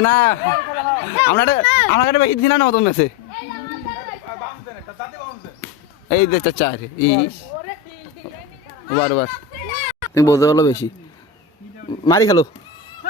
না আমরা আমরা বেশি দিন না মতন মেসে এই দেখ চার বার বার তুমি বলতে পারল বেশি মারি খেলো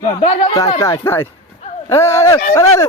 চার চার চার এ, এ, এ, আরে, আরে।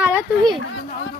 আরে তুই